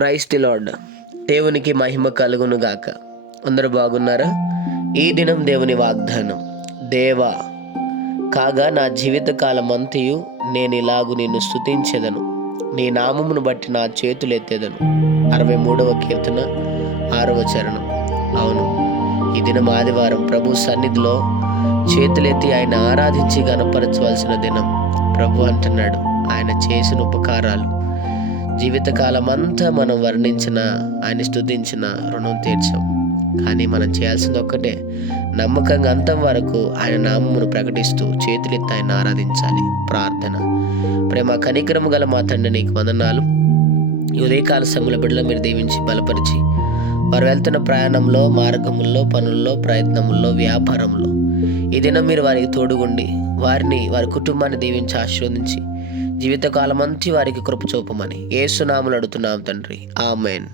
Praise the lord. దేవునికి మహిమ కలుగును గాక. అందరూ బాగున్నారా? ఈ దినం దేవుని వాగ్దానం, దేవా కాగా నా జీవితకాలమంతయు నేను ఇలాగు నిన్ను స్తుతించెదను, నీ నామమును బట్టి నా చేతులెత్తెదను. 63వ కీర్తన 6వ చరణం. అవును, ఈ దినం ఆదివారం ప్రభు సన్నిధిలో చేతులెత్తి ఆయన ఆరాధించి గనపరచవలసిన దినం. ప్రభు అంటున్నాడు, ఆయన చేసిన ఉపకారాలు జీవితకాలం అంతా మనం వర్ణించిన, ఆయన స్తుతించిన రుణం తీర్చాం. కానీ మనం చేయాల్సింది ఒక్కటే, నమ్మకంగా అంతం వరకు ఆయన నామమును ప్రకటిస్తూ చేతులెత్తి ఆయన ఆరాధించాలి. ప్రార్థన. ప్రేమ కనికరము గల మా తండ్రి, నీకు వందనాలు. ఈ ఉదయకాల సమయంలో బిడ్డలు మీరు దీవించి బలపరిచి, వారు వెళ్తున్న ప్రయాణంలో, మార్గముల్లో, పనుల్లో, ప్రయత్నముల్లో, వ్యాపారంలో ఈ దినం మీరు వారికి తోడుగుండి వారిని, వారి కుటుంబాన్ని దీవించి ఆశీర్వదించి జీవితకాలమంతా వారికి కృప చూపమని యేసు నామములో అడుగుతున్నాం తండ్రి. ఆమేన్.